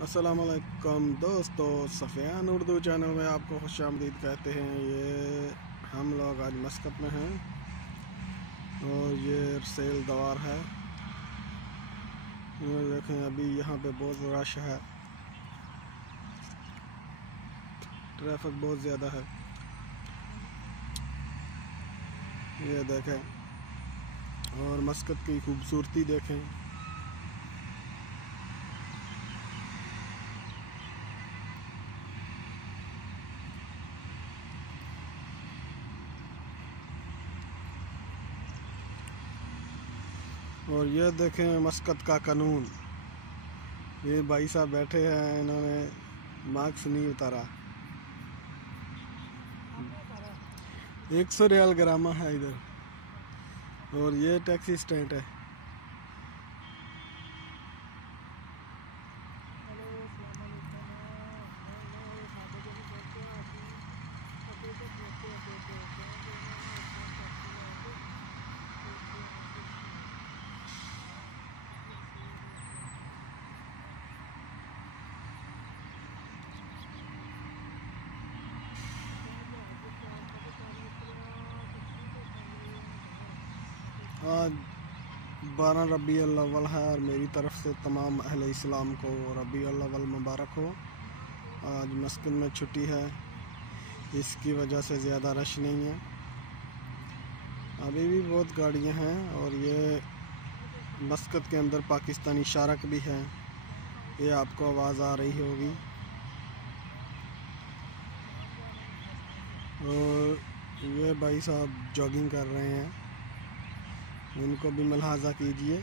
अस्सलामुअलैकुम दोस्तों, सफयान उर्दू चैनल में आपको खुशामदीद कहते हैं। ये हम लोग आज मस्कत में हैं और ये सेल दवार है। ये देखें, अभी यहाँ पे बहुत रश है, ट्रैफिक बहुत ज़्यादा है। ये देखें और मस्कत की खूबसूरती देखें। और ये देखें मस्कत का कानून। ये भाई साहब बैठे हैं, इन्होंने मास्क नहीं उतारा। 100 रियाल ग्रामा है इधर। और ये टैक्सी स्टैंड है। आज 12 रबी अव्वल है और मेरी तरफ से तमाम अहले इस्लाम को रबी अव्वल मुबारक हो। आज मस्कत में छुट्टी है, इसकी वजह से ज़्यादा रश नहीं है। अभी भी बहुत गाड़ियां हैं और ये मस्कत के अंदर पाकिस्तानी शारक भी है। ये आपको आवाज़ आ रही होगी। और ये भाई साहब जॉगिंग कर रहे हैं, उनको भी मुलाहाजा कीजिए।